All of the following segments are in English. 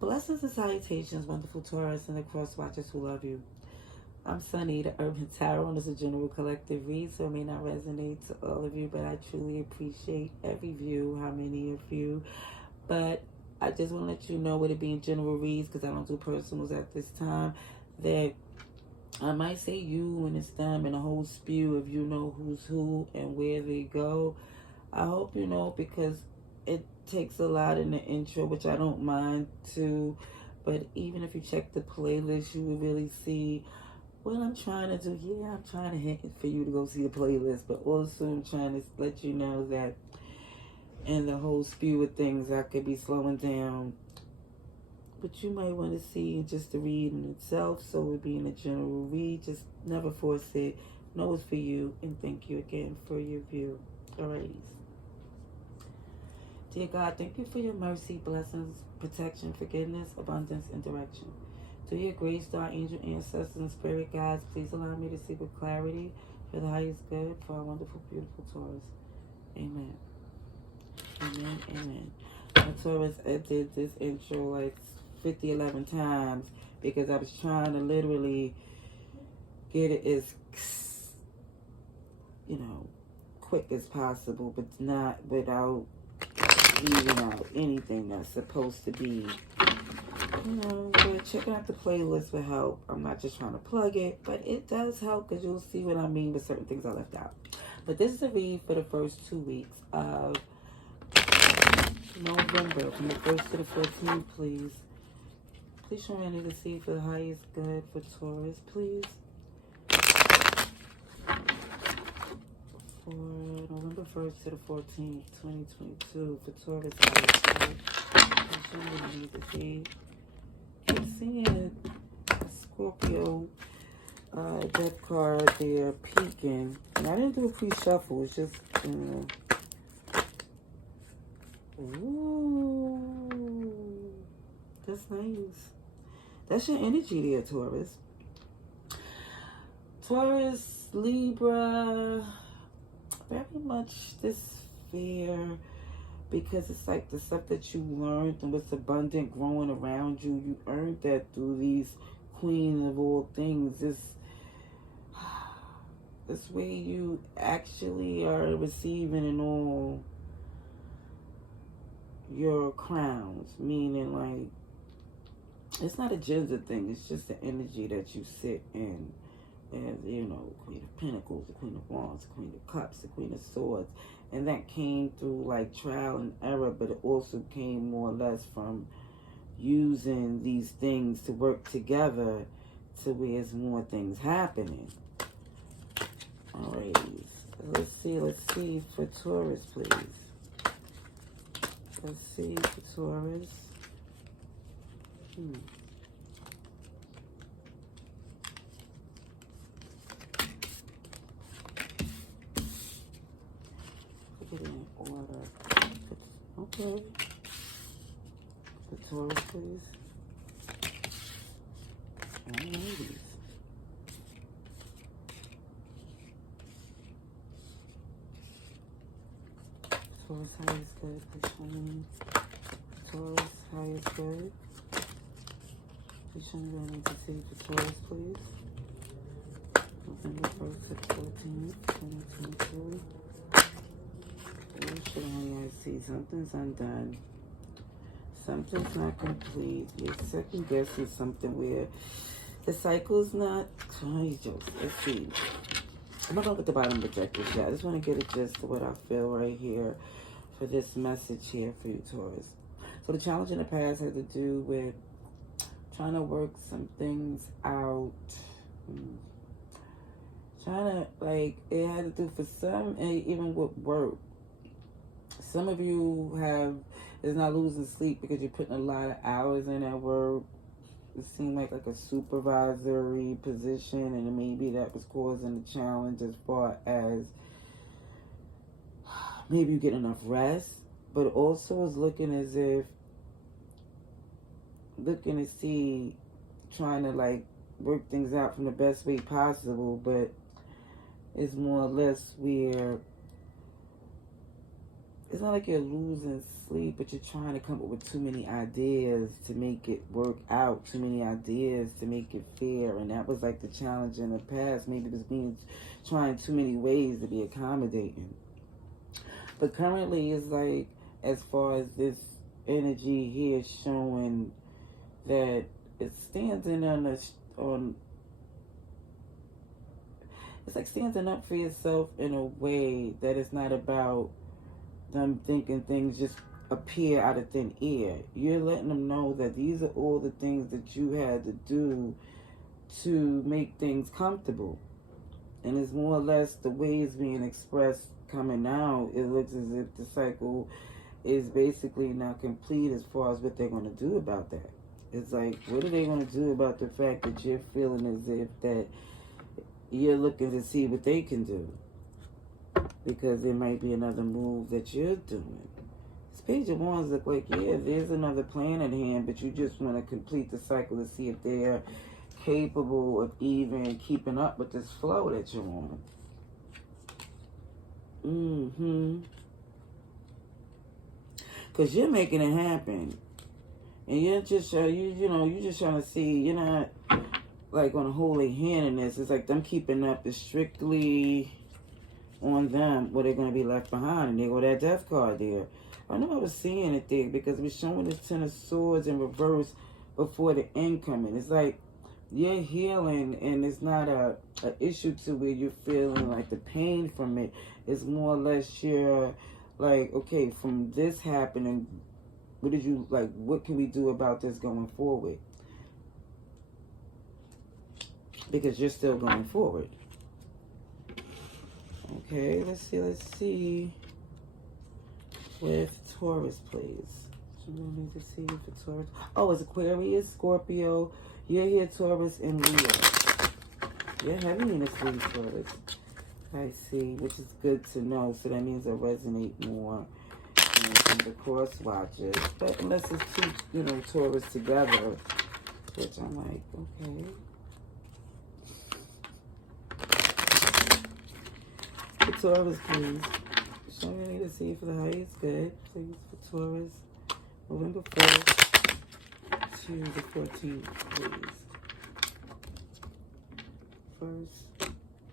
Blessings and salutations, wonderful Taurus and the cross watchers who love you. I'm Sunni, the Urban Tarot, and it's a general collective read, so it may not resonate to all of you, but I truly appreciate every view, how many of you. But I just want to let you know, with it being general reads, because I don't do personals at this time, that I might say you when it's done and a whole spew of you know who's who and where they go. I hope you know, because it takes a lot in the intro, which I don't mind too. But even if you check the playlist, you will really see what I'm trying to do. Yeah, I'm trying to hint for you to go see the playlist, but also I'm trying to let you know that in the whole spew of things, I could be slowing down. But you might want to see just the read in itself, so it being a general read, just never force it. Know it's for you, and thank you again for your view. Alrighty. Dear God, thank you for your mercy, blessings, protection, forgiveness, abundance, and direction. Through your grace, our angel ancestors and spirit guides, please allow me to see with clarity for the highest good for our wonderful, beautiful Taurus. Amen. Amen. Amen. My Taurus, I did this intro like 11 times because I was trying to literally get it as, quick as possible, but not without leaving out anything that's supposed to be, but checking out the playlist will help. I'm not just trying to plug it, but it does help because you'll see what I mean with certain things I left out. But this is a read for the first 2 weeks of November, from the 1st to the 14th, please. Please show me I need to see for the highest good for Taurus, please. For November 1st to the 14th, 2022, for Taurus, highest good. Please show me I need to see. I'm seeing a Scorpio death card there peeking. And I didn't do a pre-shuffle, it's just, ooh, that's nice. That's your energy there, Taurus. Taurus, Libra, very much this fear, because it's like the stuff that you learned and what's abundant growing around you, you earned that through these queen of all things. This way you actually are receiving in all your crowns, meaning like it's not a gender thing, it's just the energy that you sit in. And Queen of Pentacles, the Queen of Wands, the Queen of Cups, the Queen of Swords. And that came through like trial and error, but it also came more or less from using these things to work together to where there's more things happening. Alright, let's see for Taurus, please. Let's see for Taurus. Put it in order. Okay. For Taurus, please. Alrighty. Taurus, highest good, please show me. Taurus, highest good. Please show me what I need to see for Taurus, please. November 1st to 14th, 2022. You should only see something's undone. Something's not complete. You're second guessing something where the cycle's not. Let's see. I'm not going to look at the bottom of the deck just yet. I just want to get a gist of what I feel right here for this message here for you, Taurus. So the challenge in the past had to do with trying to work some things out. Trying to, it had to do for some, and even with work. Some of you is not losing sleep because you're putting a lot of hours in at work. It seemed like a supervisory position, and maybe that was causing the challenge as far as maybe you get enough rest, but also is looking to see, trying to work things out from the best way possible, but it's more or less where it's not like you're losing sleep, but you're trying to come up with too many ideas to make it work out, too many ideas to make it fair. And that was like the challenge in the past. Maybe it was being trying too many ways to be accommodating. But currently, it's like, as far as this energy here showing that it stands in on it's like standing up for yourself in a way that it's not about them thinking things just appear out of thin air. You're letting them know that these are all the things that you had to do to make things comfortable. And it's more or less the way it's being expressed coming out. It looks as if the cycle is basically not complete as far as what they're going to do about that. It's like, what are they going to do about the fact that you're feeling as if that you're looking to see what they can do? Because there might be another move that you're doing. This Page of Wands look like, yeah, there's another plan at hand, but you just want to complete the cycle to see if they're capable of even keeping up with this flow that you're on. Because you're making it happen. And you're just, you're just trying to see, you're not like on a holy hand in this. It's like them keeping up is strictly on them, where they're going to be left behind. And they go that death card there. I know I was seeing it there because it was showing this Ten of Swords in reverse before the end coming. It's like you're healing, and it's not a issue to where you're feeling like the pain from it. It's more or less you're like, okay, from this happening, what can we do about this going forward? Because you're still going forward. Okay, let's see. With Taurus, please. What do I need to see for Taurus? Oh, it's Aquarius, Scorpio. You're here, Taurus, and Leo. You're heavy in this week, Taurus. I see, which is good to know. So that means I resonate more in the cross watches. But unless it's two, Taurus together, which I'm like, okay. For Taurus, please. Show me what I need to see for the highest good. Please, for Taurus. November 1st to the 14th, please. 1st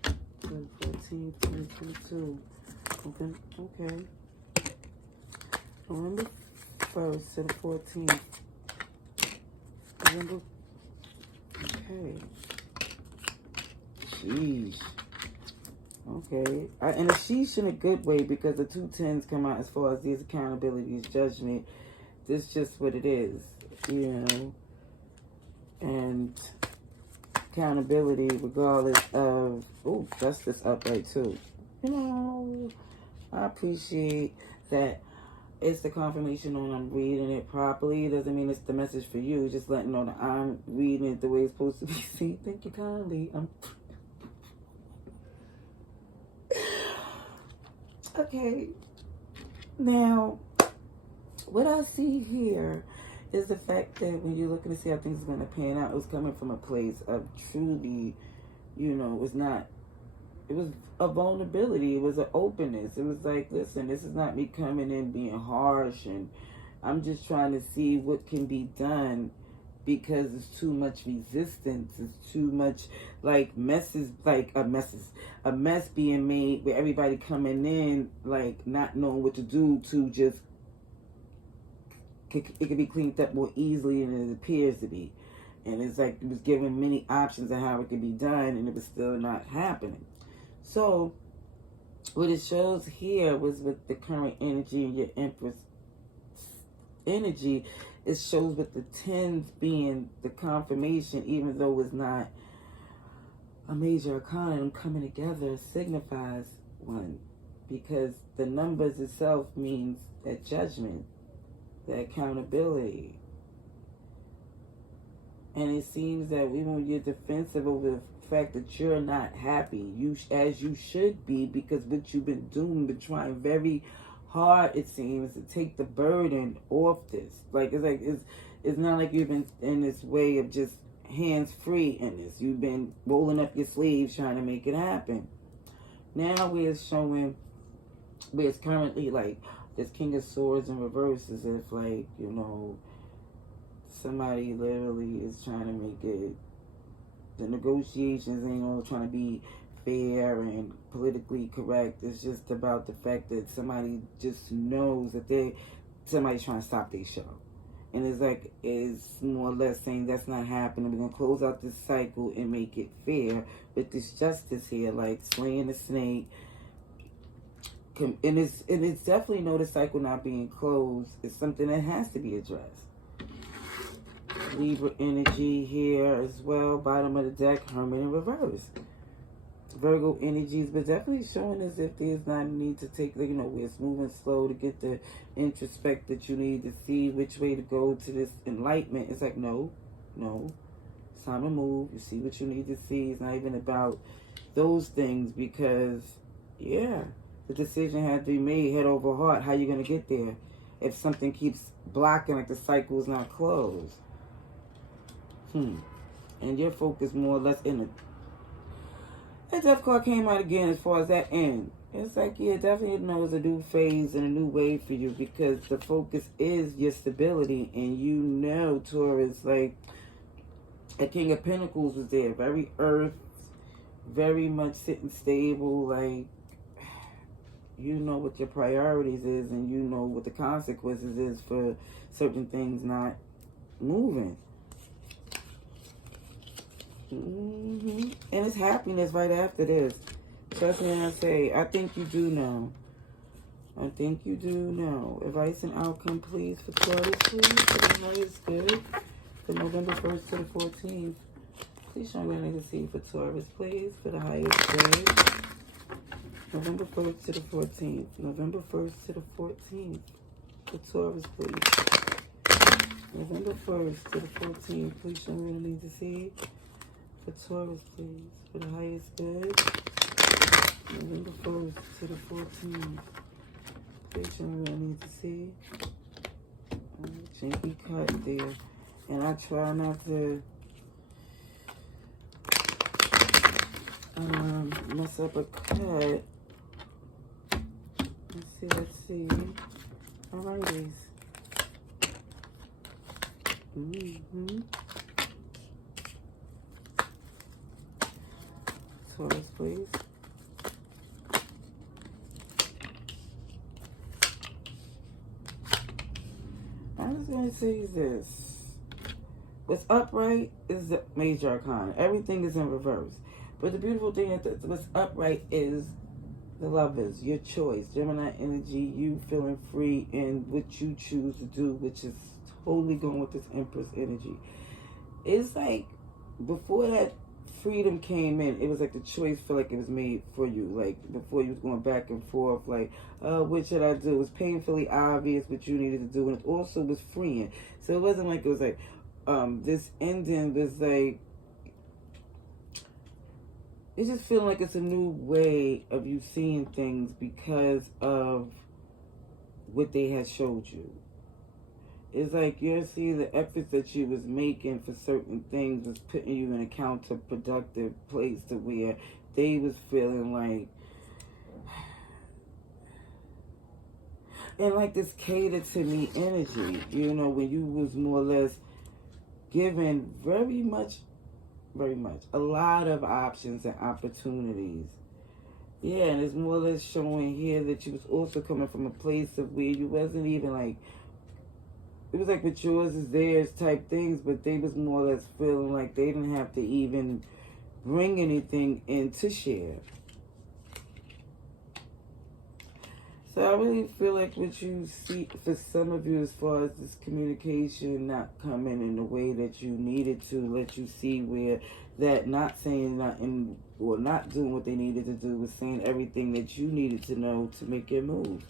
to the 14th, 2022. Okay. November 1st to the 14th. November. Okay. Jeez. Okay. And a sheesh in a good way, because the 2 tens come out as far as these accountabilities, judgment. This is just what it is, and accountability regardless of, justice upright too. I appreciate that it's the confirmation on I'm reading it properly. It doesn't mean it's the message for you. It's just letting know that I'm reading it the way it's supposed to be seen. Thank you kindly. Okay. Now, what I see here is the fact that when you're looking to see how things are going to pan out, it was coming from a place of truly, it was a vulnerability. It was an openness. It was like, listen, this is not me coming in being harsh, and I'm just trying to see what can be done, because it's too much resistance. It's too much like messes, like a mess being made with everybody coming in, like not knowing what to do to just, it could be cleaned up more easily than it appears to be. And it's like it was given many options of how it could be done, and it was still not happening. So what it shows here was with the current energy and your Empress energy, it shows with the tens being the confirmation, even though it's not a major arcana, them coming together signifies one, because the numbers itself means that judgment, the accountability. And it seems that even when you're defensive over the fact that you're not happy, as you should be, because what you've been doing, been trying very hard, it seems, to take the burden off this. It's not like you've been in this way of just hands free in this. You've been rolling up your sleeves trying to make it happen. Now we're showing where it's currently like this King of Swords in reverse is if, like, you know, somebody literally is trying to make it, the negotiations ain't all trying to be fair and politically correct. It's just about the fact that somebody just knows that somebody's trying to stop their show. And it's like, it's more or less saying that's not happening. We're going to close out this cycle and make it fair with this justice here, like slaying the snake. And it's definitely the cycle not being closed. It's something that has to be addressed. Libra energy here as well. Bottom of the deck, Hermit in reverse. Virgo energies, but definitely showing as if there's not a need to take, you know, where it's moving slow to get the introspect that you need to see which way to go to this enlightenment. It's like, no, it's time to move. You see what you need to see. It's not even about those things because, yeah, the decision had to be made head over heart. How you going to get there if something keeps blocking, like the cycle is not closed? And your focus more or less in the... That death card came out again as far as that end. It's like, yeah, definitely knows a new phase and a new way for you because the focus is your stability. And you know, Taurus, like, a King of Pentacles was there. Very earth, very much sitting stable. Like, you know what your priorities is and you know what the consequences is for certain things not moving. And it's happiness right after this. Trust me when I say, I think you do know. I think you do know. Advice and outcome, please, for Taurus, please. For the highest good. For November 1st to the 14th. Please show me what I need to see for Taurus, please. For the highest good. November 1st to the 14th. November 1st to the 14th. For Taurus, please. November 1st to the 14th. Please show me what I need to see. For Taurus, please, for the highest good. November 1st to the 14th. Please show me what I need to see. Janky cut there. And I try not to mess up a cut. Let's see. Alrighties. Taurus, please. I'm just going to say this. What's upright is the major arcana. Everything is in reverse. But the beautiful thing is that what's upright is the Lovers, your choice. Gemini energy, you feeling free in what you choose to do, which is totally going with this Empress energy. It's like, before that freedom came in, it was like the choice felt like it was made for you. Like, before you was going back and forth, like, what should I do? It was painfully obvious what you needed to do, and it also was freeing. So it wasn't like it was like, this ending was like, it's just feeling like it's a new way of you seeing things because of what they had showed you. It's like you're seeing the efforts that you was making for certain things was putting you in a counterproductive place to where they was feeling like, and like this cater to me energy, you know, when you was more or less given very much, a lot of options and opportunities. Yeah, and it's more or less showing here that you was also coming from a place of where you wasn't even like, it was like with yours is theirs type things, but they was more or less feeling like they didn't have to even bring anything in to share. So I really feel like what you see for some of you as far as this communication not coming in the way that you needed to, let you see where that not saying nothing or not doing what they needed to do was saying everything that you needed to know to make your move.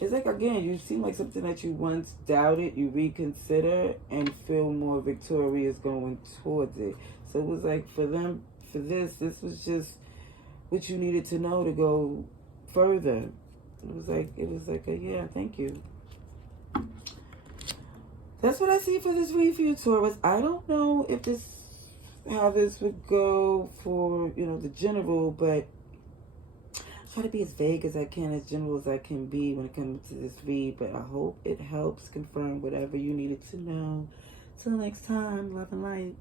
It's like, again, you seem like something that you once doubted, you reconsider, and feel more victorious going towards it. So it was like, for them, for this was just what you needed to know to go further. It was like a, yeah, thank you. That's what I see for this read for you, Taurus. I don't know if this how this would go for, you know, the general, but try to be as vague as I can, as general as I can be when it comes to this read. But I hope it helps confirm whatever you needed to know. Till next time, love and light.